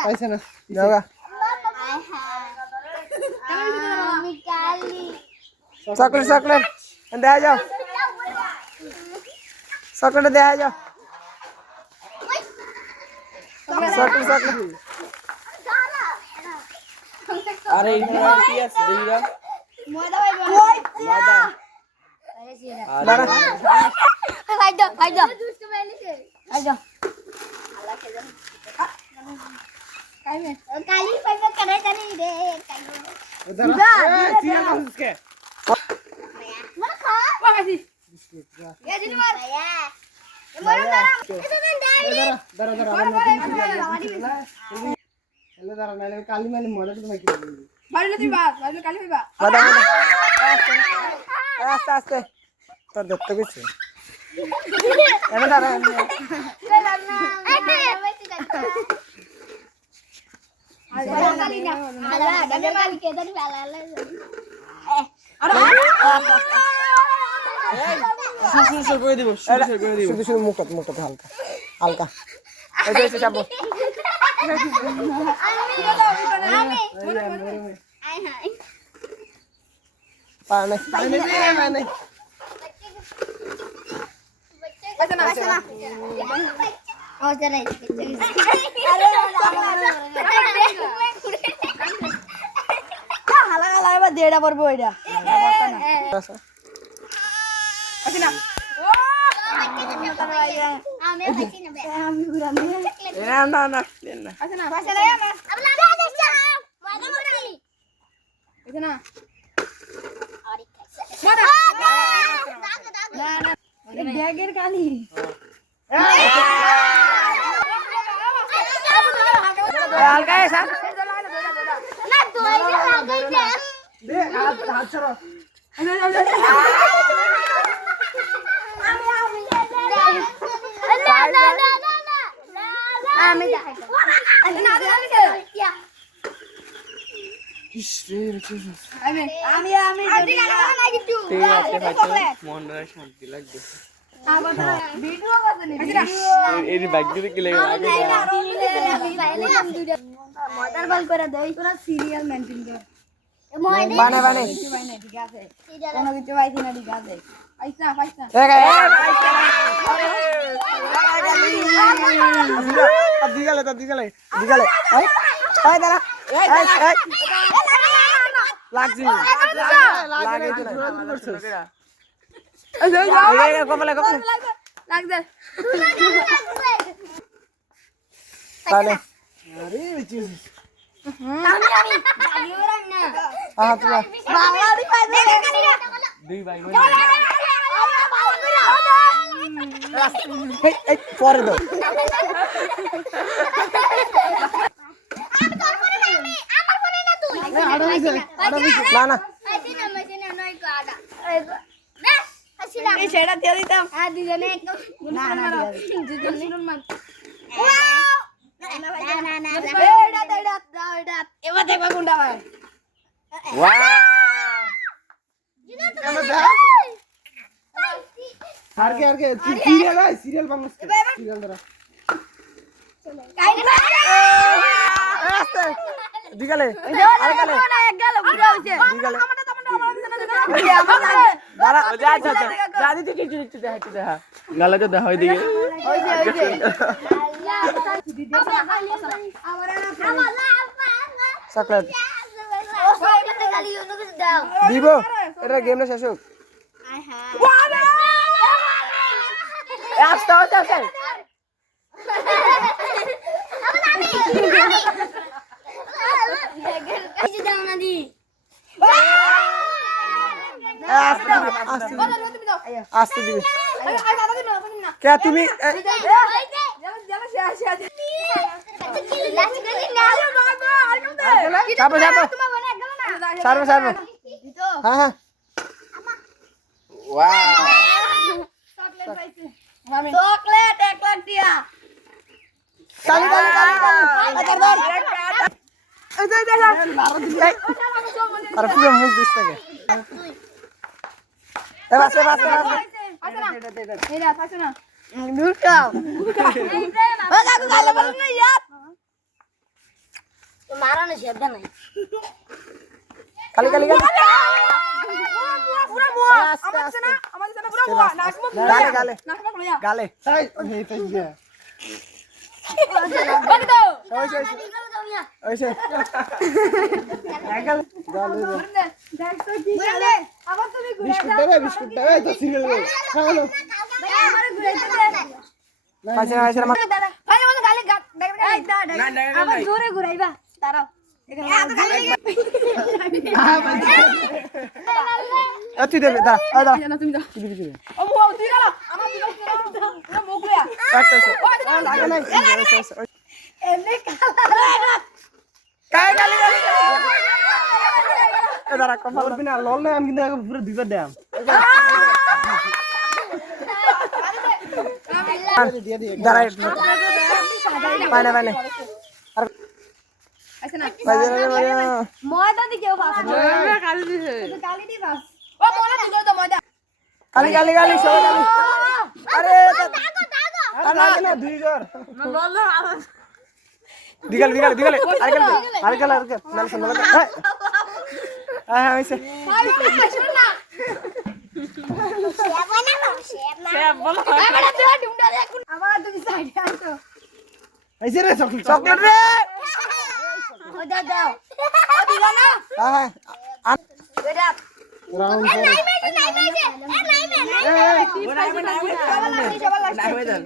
পাইছে না যাওগা chocolate chocolate দেখা যাও চকলেট দেখা যাও চকলেট চকলেট আরে এখানে কি আছে দেখিরা ময়দা ভাই ময়দা দাঁড়া আইদা দুষ্ট মেলিছে আইদা আল্লাহ কে জানে কাইমে কালি পাইবে করে জানি রে কাইমে দাঁড়া চিয়া কাউসকে মা খা বাগাসি এ দিন মার মরো দাঁড়া এটা দেন দাঁড়া হ্যালো দাঁড়া নাইলে কালি মানে মজা তো নাকি বাড়ি লতি বাস বাড়ি কালি হইবা বাদা আস্তে আস্তে তোর দেখতে গেছে এনে দাঁড়া শুধু শুধু মুখটা হালকা হালকা এই চাপো পানে পানে দেড়া পড়বো এটা ব্যাগের কালি হালকা এসা না দই লাগাইছে দে হাত ছাড়ো আমি দেখাই মনে শান্তি লাগবে মজার বল করে দেই তোরা সিরিয়াল মেইনটেইন কর বানে বানে ঠিক আছে কোনো কিছু পাইছি না ঠিক আছে আইসা পাইসা দিগালে এই দাঁড়া লাগছি লাগে তো কপালে লাগছে তাহলে আরে আমি জাগিওরাম না আহা তুই বাংলাদেশ পাইছে দুই ভাই এই পরে দাও না না সেটা দিয়ে দিতাম আর দুজনে একদম এবার দেখবা কোনটা হয় আর কে সিরিয়াল বাংলা সিরিয়াল ধরা দিগালে আর গেলে দিগালে দাঁড়া যা দিতে কিছু দেখা গালা তো দেখা হয় দিকে চকলেট দিব এটা গেম না শেষ হোক আস্তে আস্তে আস্তে আস্তে দিবি কে তুমি সারবো হ্যাঁ হ্যাঁ চকলেট 1 লাখ দিয়া আর পুরো মুখ দিস থাকে এ বাসে এইটা পাইছ না দুটো ও কাকু গালে বল না ইয়ার মারানো শেপটা নাই খালি খালি খালি পুরা মুয়া আমাদের না পুরা মুয়া নাকমুখ গালে গালে নাকমুখ লইয়া গালে এই তো গিয়া বাকি দাও ওইছে ওইছে গালে গালে দেখছো কি গালে আবার তুমি ঘুরে বিস্কুট দেবে তো সিরিয়াল খাওয়ালো ভাইয়া আমারে ঘুরাইতে দে পাশে পাশে ভাই আমাদের গালে এই দাঁড়া আবার জোরে ঘুরাইবা দাঁড়াও তুই দেবে দা দা তুমি দাও কি দিবি ও মুয়া তুই গেল আমার দিকে পুরো মুখ লইয়া একটা লাগে নাই এমনি কালা কাই গালি গালি এ দাঁড়া কপাল বিনা লল না আমি কিন্তু পুরো দুইবার দাম দাঁড়া পাইলে পাইলে আর আচ্ছা না বাজে ময়দা দি কেউ বাস কালি দিছে গালি দি বাস ও ময়দা দিলো তো ময়দা গালি গালি গালি সব গালি আরে দাগো দাগো আর লাগে না দুই ঘর লল দিগাল দিগাল দিগাল আর গেল আর গেল নাল সুন্দর হ্যাঁ হ্যাঁ হইছে শুন না শেপ না তো শেপ না সে বলো আবার তুই ঢুন্ডা দেখুন আবার তুমি সাইডে আসো হইছে রে চকলেট রে ময়দা দাও ও দিলা না হ্যাঁ বেটা রাউন্ড নাই মেজে নাই মেজে নাই হয়ে যান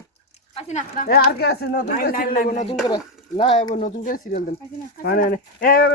আসি না এ আর কে আছে নতুন করে সিরিয়াল নতুন করে না নতুন করে সিরিয়াল দেন হ্যাঁ না এ